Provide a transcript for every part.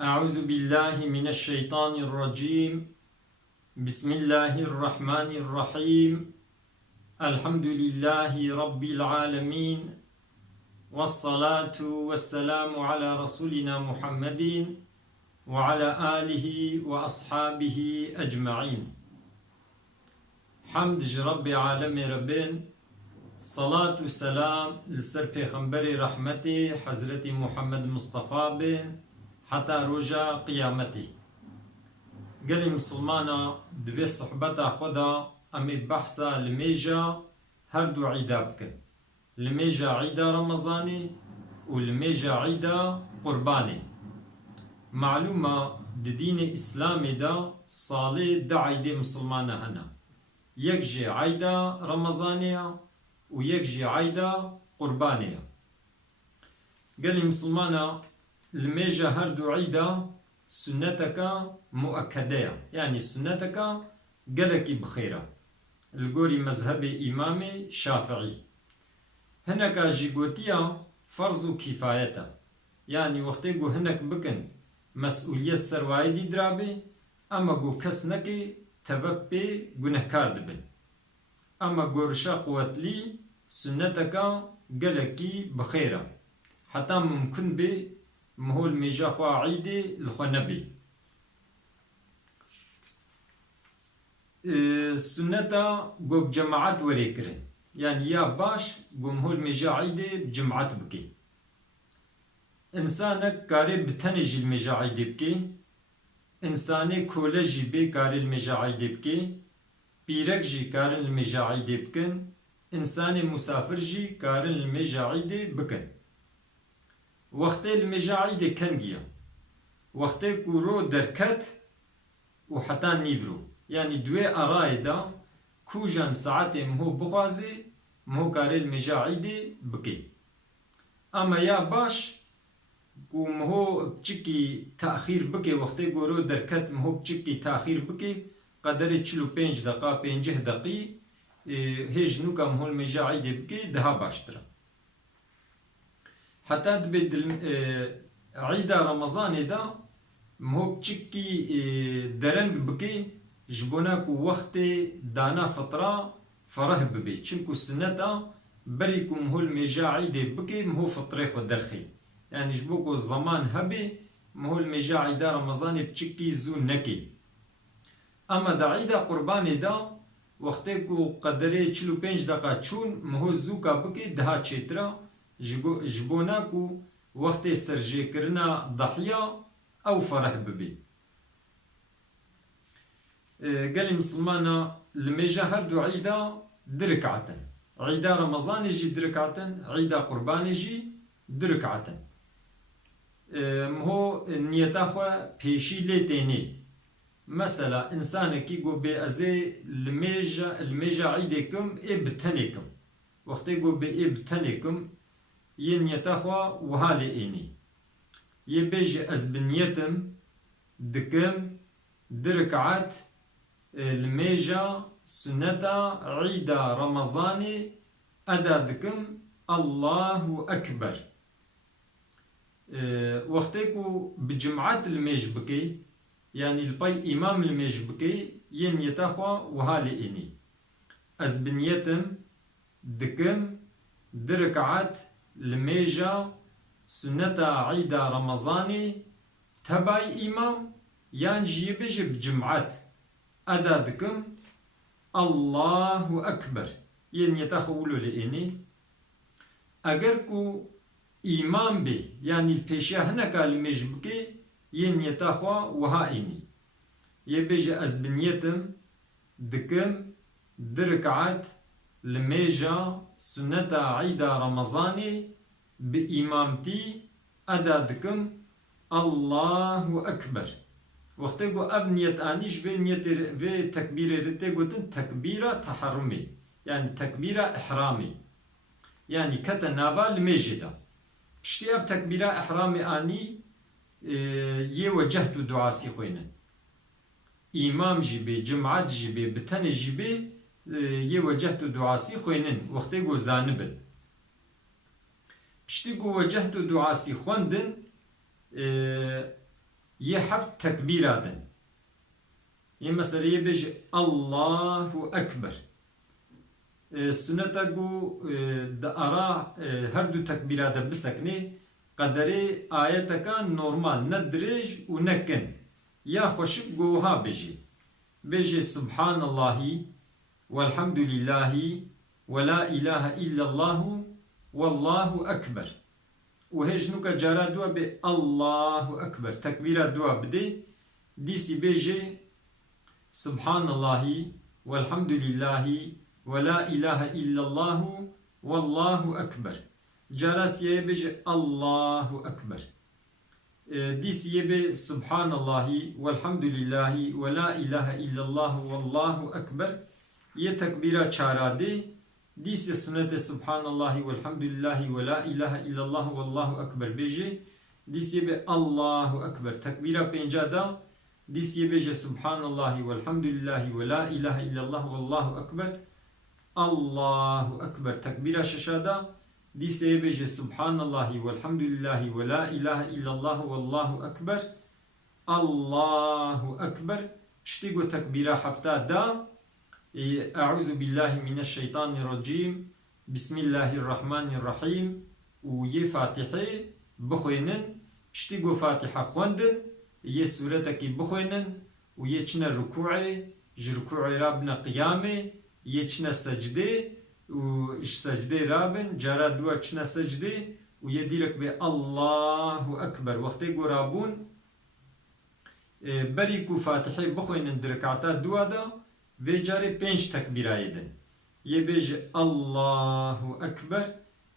أعوذ بالله من الشيطان الرجيم. بسم الله الرحمن الرحيم. الحمد لله رب العالمين، والصلاة والسلام على رسولنا محمد وعلى آله وأصحابه أجمعين. حمد رب عالم ربين، صلاة والسلام لسر پیغمبر رحمتي حضرت محمد مصطفى بن حتى رجا قيامتي. قال مسلمانا دبي صحبتا خدا امي بحثا لميجا هردو عيدا بكن، لميجا عيدا رمضاني ولميجا عيدا قرباني. معلومة دين اسلامي دا صالي دا عيدي مسلمانا هنا، يكجي عيدا رمضانيا ويكجي عيدا قربانيا. قال مسلمانا الميجا هردو عيدا سنتك مؤكدة، يعني سنتك قالك بخيرة القوري مذهب إمامي شافعي. هناك جيغوتيا فرض كفايته، يعني وقتيقو هناك بكن مسؤولية سروايدي درابي، أما قو كسنكي تبقى قنهكار دبن. أما قرشا قوتلي سنتك قالكي بخيرة، حتى ممكن بي مهول ميجا خوا عيدي الخنبي. السنة قوب جماعات وريكرن، يعني يا باش قو مهول ميجا عيدي بجماعات بكي. إنسانك كاري بتنجي الميجا عيدي بكي، إنساني كولجي بي كاري الميجا عيدي بكي، بيرك جي كارن الميجا عيدي بكن، إنساني مسافر جي كارن الميجا عيدي بكن. وقتی الميجا عيدي كنجيا، وقتی كورو دركت وحتى نيفرو، يعني دوي أراي دا كوجان ساعتي مهو بخوازي مهو كاري الميجا عيدي بكي. أما يا باش كو مهو بچكي تأخير بكي، وقتی كورو دركت مهو بچكي تأخير بكي قدر 45 دقا 50 دقي هيج نوكا مهو الميجا عيدي بكي دها باشترا. حتى دبي عيدا رمضان دا مهو بچكي درنگ بكي جبوناكو وقت دانا فطرة فرح ببي، چنكو سنة بريكو مهو الميجا عيدي بكي مهو فطري خو درخي، يعني جبوكو الزمان هبي مهو الميجا عيدا رمضان بچكي زو نكي. اما دا عيدا قرباني دا وقتكو قدري 45 دقا چون مهو زوكا بكي دها چيترا جبوناكو وقت سرجي كرنا ضحية أو فرح ببي. قال مسلمانا الميجا هردو عيدا دركعة، عيدا رمضان يجي دركعة، عيدا قربان يجي دركعة. مهو نيتاخوا بيشي ليتيني، مثلا إنسان كيقو بأزي الميجا عيدكم إبتنكم، وقت يقو بإبتنكم ين يتاخوا وهالي إني يبيجي أزبنيتم دكم دركعات الميجا سنة عيدا رمضاني أدا دكم الله أكبر. وقتيكو بجمعات الميج بكي، يعني البي إمام الميج بكي ين يتاخوا وهالي إني أزبنيتم دكم دركعات الميجا سنة عيدا رمضاني تباي إمام يانجي بيجي بجمعات أدا دكم الله أكبر ين يتخولو لإني. أجركو إمام بي يعني البيشا هناك الميج بكي ين يتخوا وها إني يبيجي أزبنيتم دكم دركعات الميجا سنة عيدا رمضاني بإمامتي أدا دكم الله أكبر. وقتكو أبنيت آنيش في تكبيرة رتكو تكبيرة تحرمي، يعني تكبيرة إحرامي، يعني كتا نافا الميجدا بشتي أف تكبيرة إحرامي آني يوجهت دعاسي خوينا إمام جيبي جمعات جيبي بتن جيبي يوجهت دعاسي خوينن وقتكو زانبن بشتي وجهت دعاسي خوندن يحفت تكبيرات مثلا يبيج الله أكبر السنة تقو دارا هردو تكبيرات بسكني قدري آياتا كان نورمال ندرج ونكن يا خوشك جوها بيجي سبحان الله والحمد لله ولا إله إلا الله والله أكبر وهيج نوكا جارا دوا الله أكبر تكبيرات دوا بدي ديسي بيجي سبحان الله والحمد لله ولا إله إلا الله والله أكبر جارس يبيجي الله أكبر ديس يبي سبحان الله والحمد لله ولا إله إلا الله والله أكبر يتكبيرا شارادي ديس سنة سبحان الله والحمد لله ولا إله إلا الله والله أكبر بيجي ديس يبي الله أكبر تكبيرا بينجادا ديس يبيجي سبحان الله والحمد لله ولا إله إلا الله والله أكبر الله أكبر تكبيرا ششادا ديس يبيجي سبحان الله والحمد لله ولا إله إلا الله والله أكبر الله أكبر تشتيقو تكبيرا حفتا دا أعوذ بالله من الشيطان الرجيم بسم الله الرحمن الرحيم ويي فاتحة بخوينن تشتيقو فاتحة خوندن يي سورتكي بخوينن ويي چنا ركوعي جركوعي رابنا قيامي يي چنا سجده وش سجده رابن جارا دوا چنا سجده ويديرك الله أكبر وقتي قرابون بريكو فاتحة بخوينن دركعتا دوا دا وجاري پنج تكبير ايدن يبيج الله أكبر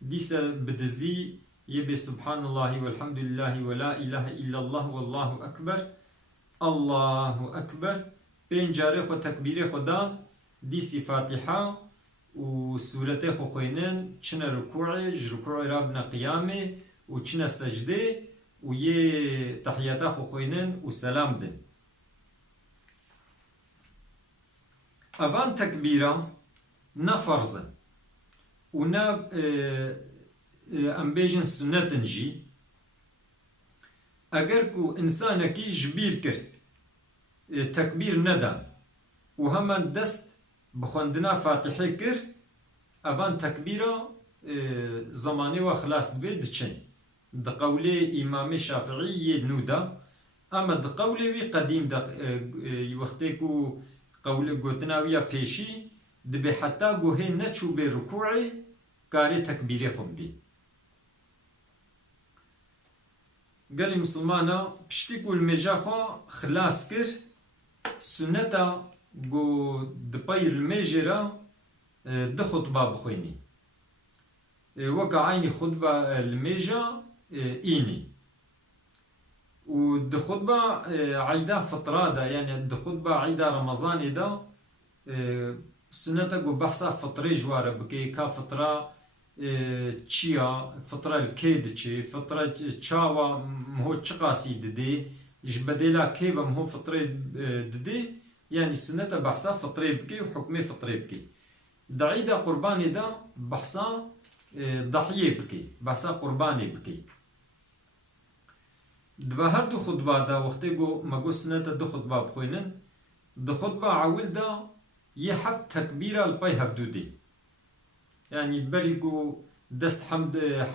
ديسا بدزي يبي سبحان الله والحمد لله ولا إله إلا الله والله أكبر الله أكبر پنجاري خو تكبير خدا ديسي فاتحة وسورة خو خوينن چنا ركوعي ركوعي رابنا قيامي وچنا سجده ويه تحياتا خو خوينن وسلام دن أبان تكبيرا نفرزا ونا أمبيجن سنة نجي أجر كو إنسانكي جبير كرت تكبير ندم وهمان دست بخوندنا فاتحة كر أبان تكبيرا زماني وخلاص بيد دچن دقولي إمام الشافعي نودا أما دقولي وي قديم وقتكو قول قوتناويا پیشی دبی حتی گوهی نچو به رکوعی کاری تکبیری خوب دی قالی مسلمانا پشتی کل مجا خوا خلاص کر سنتا گو دپای المجی را ده خطبه بخوینی وکا عینی خطبه المجا اینی ود خطبة عيدا فطرة دا يعني د خطبة عيدا رمضان دا سنة جو بحثا فطري جوارة بكي كا فطرة تشيا فطرة الكيد تشي فطرة تشاوا مهو تشقاسي ددي جبديلا كيبا مهو فطري ددي يعني سنة بحثا فطري بكي وحكمي فطري بكي دا عيدا قرباني دا بحثا ضحية بكي بحثا قرباني بكي دبا هر دو خطبه دا وقتی گو مگو سنه دو خطبه بخوینن دو خطبه عول دا یه هفت تکبیره الپای هفدو دی يعني بري گو دست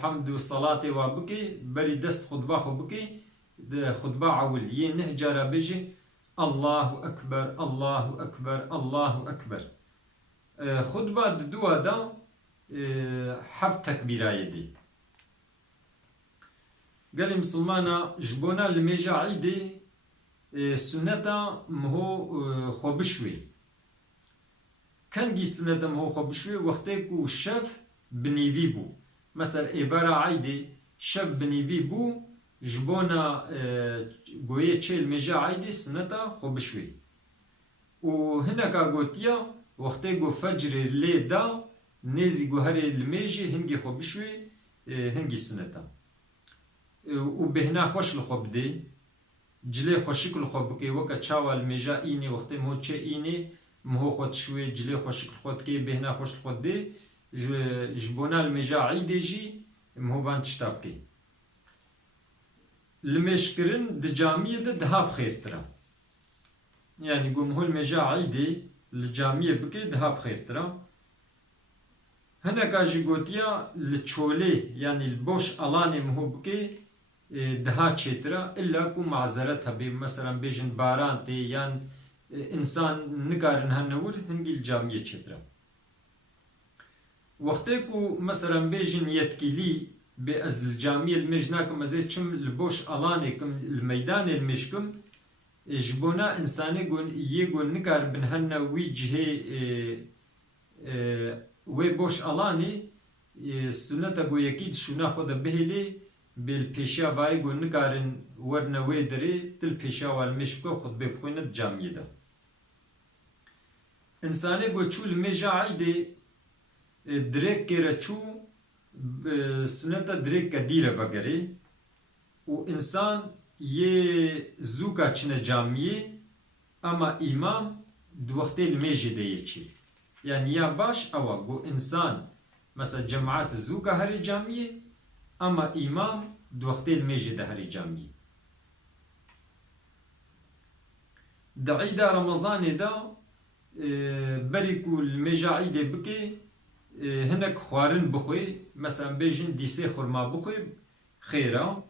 حمد و صلاة و بكي بري دست خطبه خو بكي ده خطبه عول يه نه جارا بيجي الله أكبر الله أكبر الله أكبر خطبه دوا دا هفت تكبيره يدي قال مسلمانا جبونا الميجا عيدي سنة مهو خوبشوي كان جي سنة مهو خوبشوي وقتكو شف بنيفي بو مثلا إبارة عيدي شف بنيفي بو جبونا قوية چه الميجا عيدي سنة خوبشوي وهنا كاقوتيا وقتكو فجر اللي دا نيزي قوهري الميجي هنجي خوبشوي هنجي سنة وبهنا خوش لخوب دي جلي خوشك لخوب كي وكا تشاوا الميجا إيني وقت مو تشي إيني مهو خود شوي جلي خوشك لخوب كي بهنا خوش لخوب دي جبونا الميجا عيدي جي مهو بان تشتاب كي المشكرن دجامية دها بخير ترى يعني قوم هو المجا عيدي الجامية بكي دها بخير ترى هنا كاجي قوتيا لتشولي يعني البوش ألاني مهو بكي دها تشترا إلا كو معذرتها مثلا بيجن باران تي يعني إنسان نقارن هنور هنجي الجامية تشترا وقتی کو مثلا بیجن یتکیلی به از الجامعه المجناکم از چم البوش آلانه کم الميدان المشکم جبونا انسانی گون یه گون نکار بن هن وی جهه وی بوش آلانه سنت گو یکید شونا خود بهلی بل پیشا وای گون نکارن ورنا وی دری تل پیشا والمشکو خود بخویند جامعه دا انسانی گو چول مجاعیده درک کرا چو سنت درک کدیره وگره و انسان یه زوکا چنه جامعه اما امام دو وقتی المیجه دیه چی يعني يا باش أو جو إنسان مثلا جماعات زوجة هري جامعة أما إمام دوختي المجد هري جامعة دعيدا رمضان دا بريكو المجاعي دي بكي هناك خوارن بخوي مثلا بيجن ديسي خرما بخوي خيرا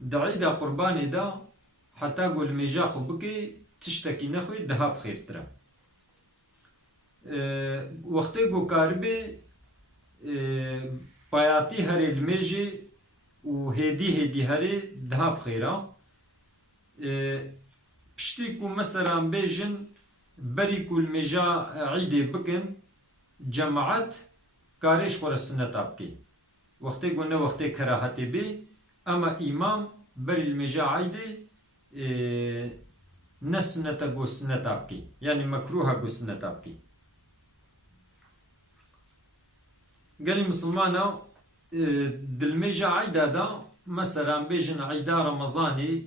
دعيدا قرباني دا حتى قول المجاخو بكي تشتكي نخوي دهاب خير ترى وقتی گو کاربه پایاتی هری المجی و هدی هری دهاب خیرا پشتی کو مثلا بیجن بری کو المجا عیده بکن جماعت کارش ور سنت آبکی وقتی گو نه وقتی کراهتی بی اما امام بری المجا عیده نه سنت گو سنت آبکی یعنی مکروه گو سنت آبکی قال مسلمانا دلميجا عيدا دا مثلا بيجن عيدا رمضاني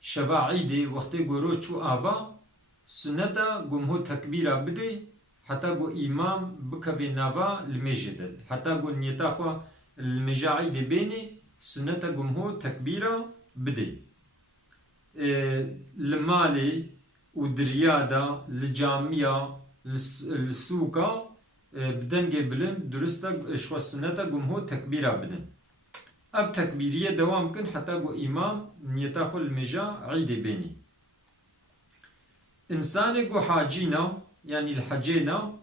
شبا عيدي وقتي قرو شو آبا سنة قم هو تكبيرا بدي حتى قو إمام بكا بنابا المجدد حتى قو نيتاخوا الميجا عيدي بيني سنة قم هو تكبيرا بدي المالي ودريادا لجامية للسوكا بدن قبلن درستا شو سنتا قم هو تكبيرا بدن اف تكبيرية دوام كن حتى قو امام نيتاخو المجا عيد بيني انسان قو حاجينا يعني الحجينا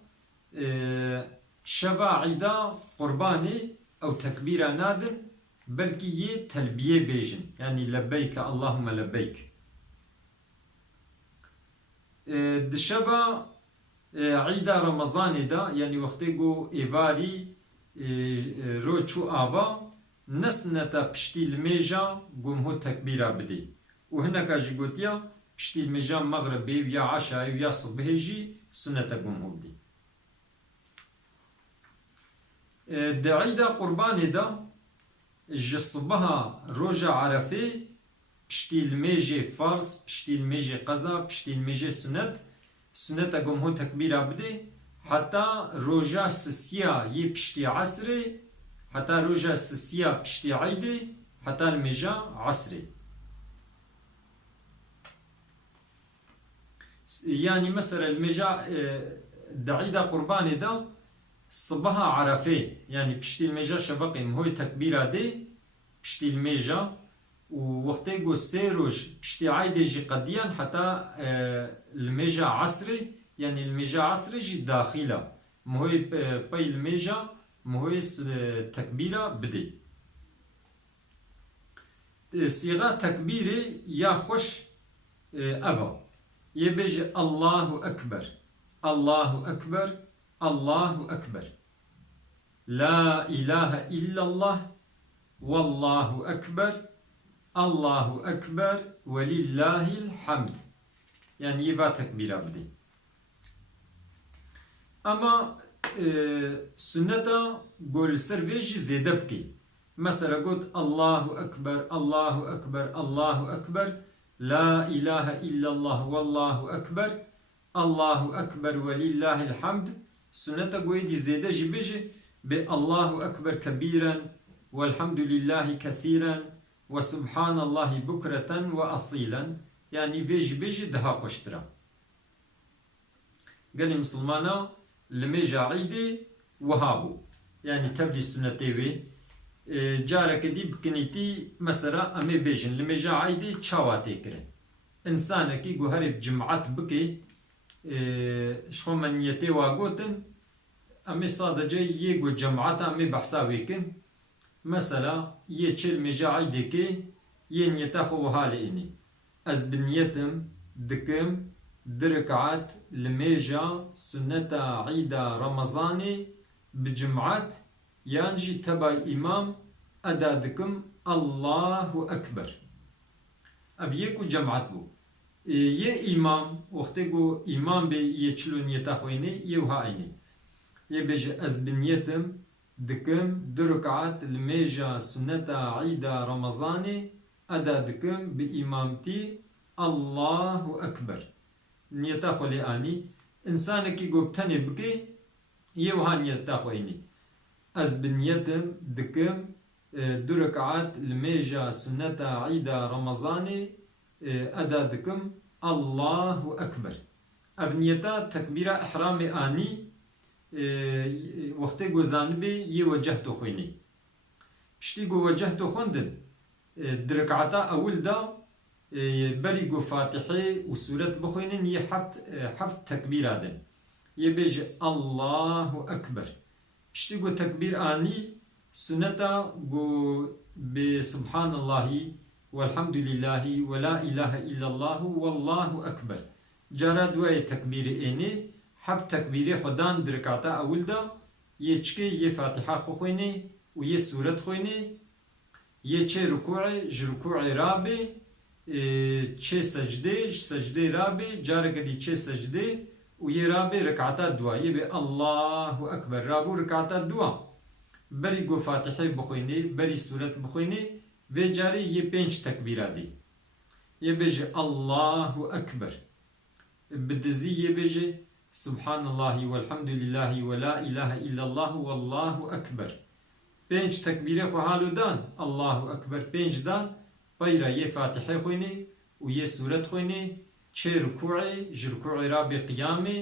شبا عيدا قرباني او تكبيرا نادن بلكي يه تلبية بيجن يعني لبيك اللهم لبيك دشبا عيدا رمضان دا يعني وقتی گو ایواری روچو آبا نسنتا پشتی الميجا قوم هو تكبيرا بدي وهنا كاجي قوتيا پشتی الميجا مغربي ويا عشاء ويا صبحي جي سنتا قوم هو بدي دا عيدا قربان دا جصبها روجا عرفي پشتی الميجي فرض پشتی الميجي قضا پشتی الميجي سنت سنت قوم هو تكبيرا بدي حتى روجا سسيا يبشتي عصري حتى روجا سسيا بشتي عيدي حتى المجا عصري يعني مثلا المجا دعيدا قرباني دا صبها عرفي يعني بشتي المجا شبقي هو تكبيرا دي بشتي المجا ووقتي قو سيروج بشتي عايدي جي قديان حتى الميجا عصري يعني الميجا عصري جي داخلة مهوي باي الميجا مهوي تكبيرة بدي صيغة تكبيري يا خوش أبا يبيج الله أكبر الله أكبر الله أكبر لا إله إلا الله والله أكبر الله أكبر ولله الحمد يعني يبا تكبيرا بدي أما سنة قول سرفيجي زيادة بكي مثلا قلت الله أكبر الله أكبر الله أكبر لا إله إلا الله والله أكبر الله أكبر ولله الحمد سنة قول زيادة جبيجي بالله أكبر كبيرا والحمد لله كثيرا وسبحان الله بكرة وأصيلا يعني بيجي دها قشترا قال مسلمانا لميجا عيدي وهابو يعني تبدي السنة وي جارك دي بكنيتي مثلا أمي بيجن لميجا عيدي تشاواتي كرن إنسانك يقول بجمعات بكي شو من يتي واقوتن أمي صادجة يقول جمعات أمي بحساويكن مثلا يشيل ميجا عيدكي ين يتاخو هاليني از بنيتم دكم دركعات لميجا سنة عيدا رمضاني بجمعات يانجي تبع إمام أدا دكم الله أكبر أبيكو جمعات بو يه إمام وقتكو إمام بي يشلون يتاخويني يوهايني يبيج از بنيتم دكم دركعات لميجا سنة عيدا رمضاني أدا دكم بإمامتي الله أكبر نيتا خولي آني إنسانك يقوبتني بكي يوها نيتا خويني أز بنيتم دكم دركعات لميجا سنة عيدا رمضاني أدا دكم الله أكبر أبنيتا تكبير إحرام آني وقتی گوزانبی یه وجهتو خوینی پشتی گو وجهتو خوندن درکعتا اول دا بری گو فاتحه و سورت بخوینن یه حفت تکبیر آدن یه بیج الله اکبر پشتی گو تکبیر آنی سنتا گو بسبحان الله والحمد لله ولا اله الا الله والله اکبر جارا دوای تکبیر اینی حفت تكبيري خدان دركاتا أول دا يچكي يه فاتحة خويني ويه سورة خويني يچه ركوعي جركوعي رابي چه سجده رابي جارك دي چه سجده ويه رابي ركعتا دوا يبي الله أكبر رابو ركعتا دوا بري قو فاتحة بخويني بري سورة بخويني و جاري يه پنج تكبيرا دي يبيجي الله أكبر بدزي يبيجي سبحان الله والحمد لله ولا إله إلا الله والله أكبر بينج تكبير خو حالو دان الله أكبر بينج دان بيرا يه فاتحة خويني ويه سورة خويني چه ركوعي جركوعي رابي قيامي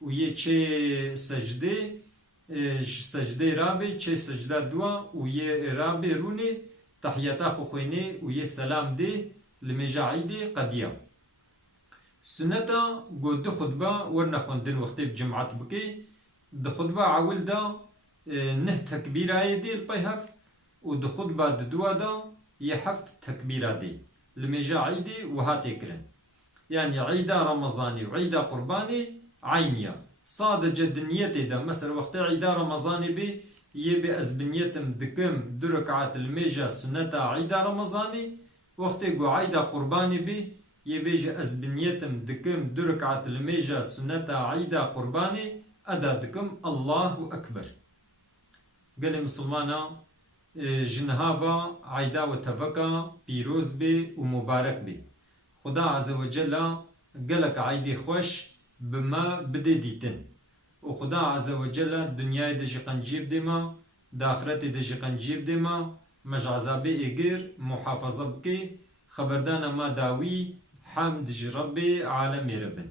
ويه چه سجده رابي چه سجده دوا ويه رابي روني تحياتا خو خويني ويه سلام دي لمجاعي دي قديا سنتا گو دو خطبه ورنا خوندن وقتی بجمعات بکی دو خطبه عول دا نه تکبیر آیه البای هفت و دو خطبه دوا دا یه هفت تکبیر دی لمجا عیدی و هاتی کرن يعني عيدا رمضاني وعيدا قرباني عينيا صادج الدنيتي دا مثلا وقت عيدا رمضاني بي يبي أزبنيتم دكم دركعات الميجا سنتا عيدا رمضاني وقت جو عيدا قرباني بي يبيجي أزبنيتم دكم دركعة الميجا سنة عيدا قرباني أدا دكم الله أكبر قال مسلمانا جنهابا عيدا وتبكا بيروز بي ومبارك بي خدا عز وجل قالك عيدي خوش بما بدي ديتن وخدا عز وجل الدنيا دجي قنجيب ديما داخرتي دجي قنجيب ديما مجعزابي إيجير محافظة بكي خبردانا ما داوي حمد ربي عالمي ربن